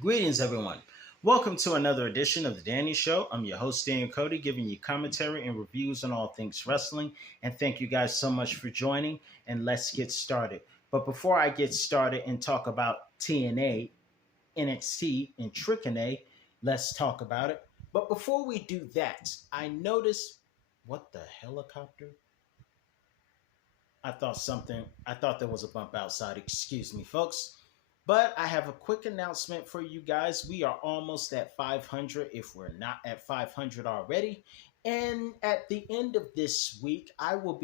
Greetings, everyone. Welcome to another edition of The Danny Show. I'm your host, Dan Cody, giving you commentary and reviews on all things wrestling. And thank you guys so much for joining. And let's get started. But before I get started and talk about TNA, NXT, and Trick let's talk about it. But before we do that, I noticed what the helicopter? I thought there was a bump outside. Excuse me, folks. But I have a quick announcement for you guys. We are almost at 500 if we're not at 500 already. And at the end of this week, I will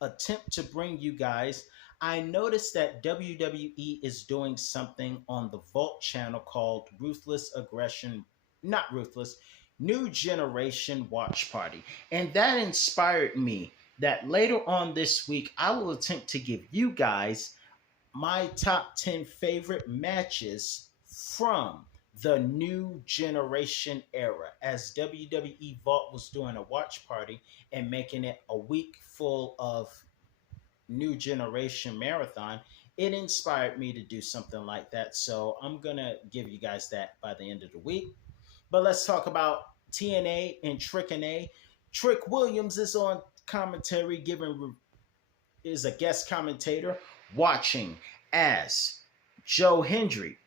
attempt to bring you guys. I noticed that WWE is doing something on the Vault channel called Ruthless Aggression, not Ruthless, New Generation Watch Party. And that inspired me that later on this week, I will attempt to give you guys my top 10 favorite matches from the new generation era, as WWE Vault was doing a watch party and making it a week full of new generation marathon. It inspired me to do something like that. So I'm going to give you guys that by the end of the week. But let's talk about TNA and Trick NA. Trick Williams is on commentary, is a guest commentator watching as Joe Hendry.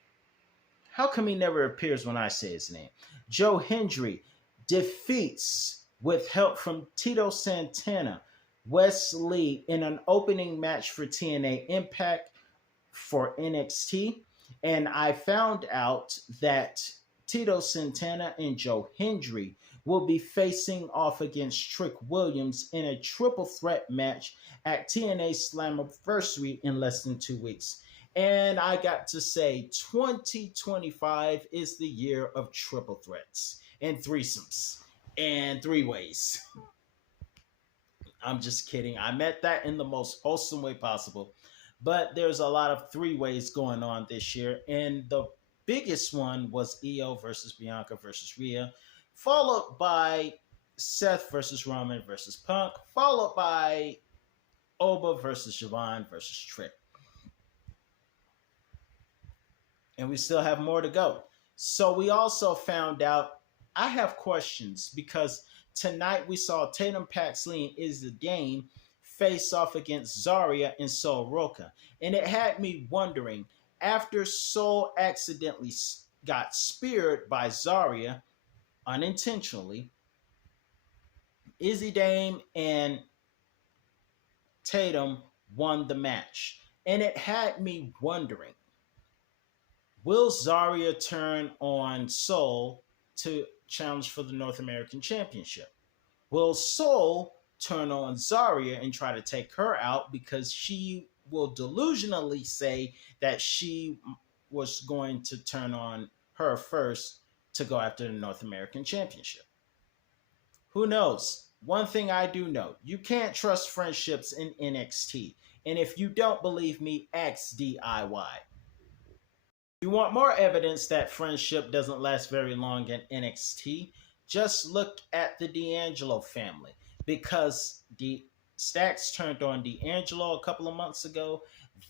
How come he never appears when I say his name? Joe Hendry defeats, with help from Tito Santana, Wes Lee in an opening match for TNA Impact for NXT. And I found out that Tito Santana and Joe Hendry will be facing off against Trick Williams in a triple threat match at TNA Slammiversary in less than 2 weeks. And I got to say, 2025 is the year of triple threats and threesomes and three ways. I'm just kidding. I meant that in the most wholesome way possible. But there's a lot of three ways going on this year. And the biggest one was Io versus Bianca versus Rhea, followed by Seth versus Roman versus Punk, followed by Oba versus Javon versus Trick. And we still have more to go. So we also found out, I have questions because tonight we saw Tatum Paxley and Izzy Dane face off against Zarya and Sol Roca. And it had me wondering, after Sol accidentally got speared by Zarya unintentionally, Izzy Dame and Tatum won the match. And it had me wondering, will Zarya turn on Sol to challenge for the North American Championship? Will Sol turn on Zarya and try to take her out because she will delusionally say that she was going to turn on her first to go after the North American Championship? Who knows? One thing I do know, you can't trust friendships in NXT. And if you don't believe me, ask DIY. If you want more evidence that friendship doesn't last very long in NXT, just look at the D'Angelo family, because the Stacks turned on D'Angelo a couple of months ago.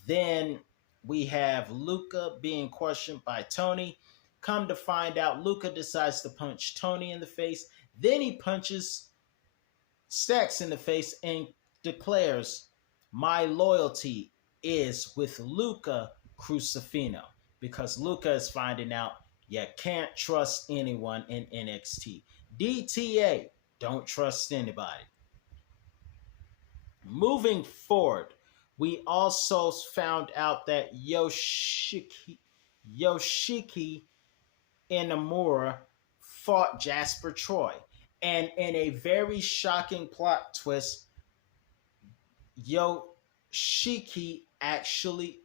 Then we have Luca being questioned by Tony. Come to find out, Luca decides to punch Tony in the face. Then he punches Stacks in the face and declares, "My loyalty is with Luca Crucifino." Because Luca is finding out you can't trust anyone in NXT. DTA, don't trust anybody. Moving forward, we also found out that Yoshiki Inamura fought Jasper Troy. And in a very shocking plot twist, Yoshiki actually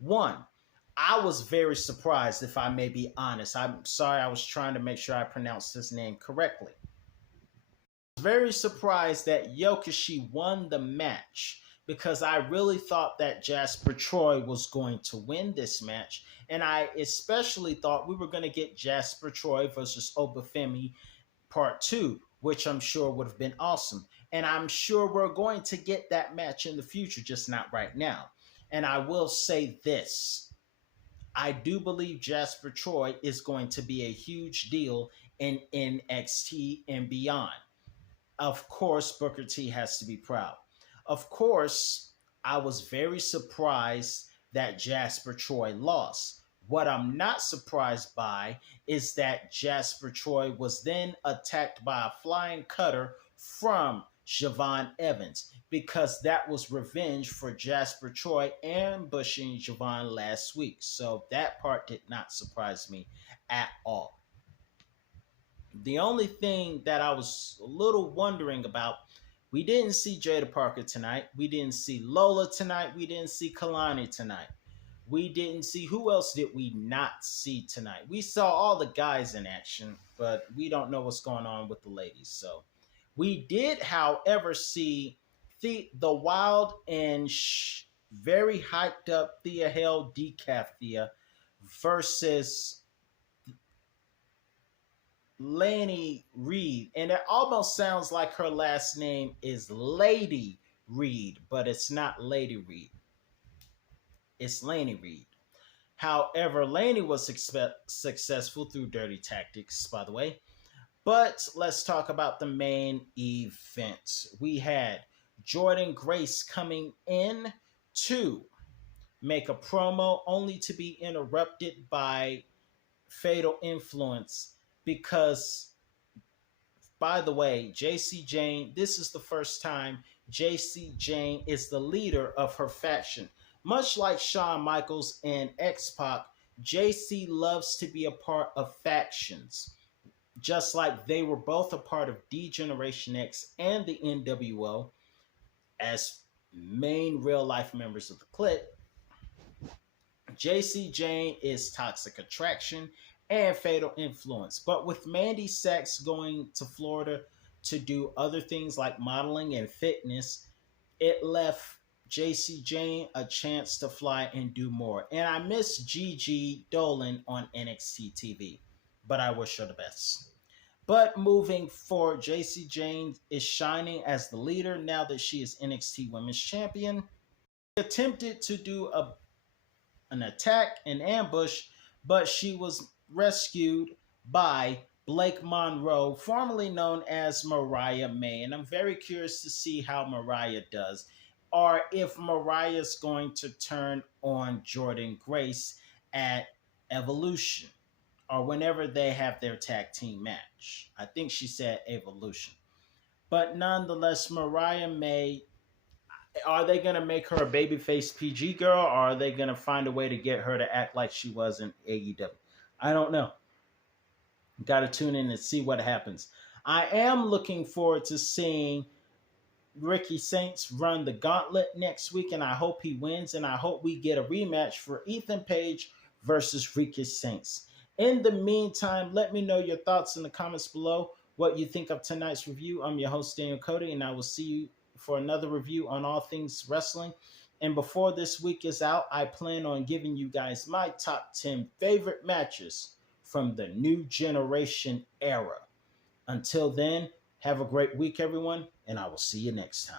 won. I was very surprised, if I may be honest. I'm sorry, I was trying to make sure I pronounced his name correctly. Very surprised that Yokoshi won the match, because I really thought that Jasper Troy was going to win this match. And I especially thought we were going to get Jasper Troy versus Obafemi Part 2, which I'm sure would have been awesome. And I'm sure we're going to get that match in the future, just not right now. And I will say this, I do believe Jasper Troy is going to be a huge deal in NXT and beyond. Of course, Booker T has to be proud. Of course, I was very surprised that Jasper Troy lost. What I'm not surprised by is that Jasper Troy was then attacked by a flying cutter from Javon Evans, because that was revenge for Jasper Troy ambushing Javon last week. So that part did not surprise me at all. The only thing that I was a little wondering about, we didn't see Jada Parker tonight. We didn't see Lola tonight. We didn't see Kalani tonight. We didn't see, who else did we not see tonight? We saw all the guys in action, but we don't know what's going on with the ladies. So we did, however, see the wild and very hyped up Thea Hale Decaf Thea versus Laney Reed. And it almost sounds like her last name is Lady Reed, but it's not Lady Reed. It's Laney Reed. However, Laney was successful through dirty tactics, by the way. But let's talk about the main event. We had Jordan Grace coming in to make a promo, only to be interrupted by Fatal Influence, because, by the way, JC Jane, this is the first time JC Jane is the leader of her faction. Much like Shawn Michaels and X-Pac, JC loves to be a part of factions. Just like they were both a part of D-Generation X and the NWO as main real-life members of the clique, JC Jane is Toxic Attraction and Fatal Influence. But with Mandy Sachs going to Florida to do other things like modeling and fitness, it left JC Jane a chance to fly and do more. And I miss Gigi Dolan on NXT TV, but I wish her the best. But moving forward, JC Jane is shining as the leader now that she is NXT Women's Champion. She attempted to do an attack, an ambush, but she was rescued by Blake Monroe, formerly known as Mariah May. And I'm very curious to see how Mariah does, or if Mariah's going to turn on Jordan Grace at Evolution, or whenever they have their tag team match. I think she said Evolution. But nonetheless, Mariah May, are they going to make her a babyface PG girl, or are they going to find a way to get her to act like she was in AEW? I don't know. Got to tune in and see what happens. I am looking forward to seeing Ricky Saints run the gauntlet next week, and I hope he wins, and I hope we get a rematch for Ethan Page versus Ricky Saints. In the meantime, let me know your thoughts in the comments below, what you think of tonight's review. I'm your host, Daniel Cody, and I will see you for another review on all things wrestling. And before this week is out, I plan on giving you guys my top 10 favorite matches from the new generation era. Until then, have a great week, everyone, and I will see you next time.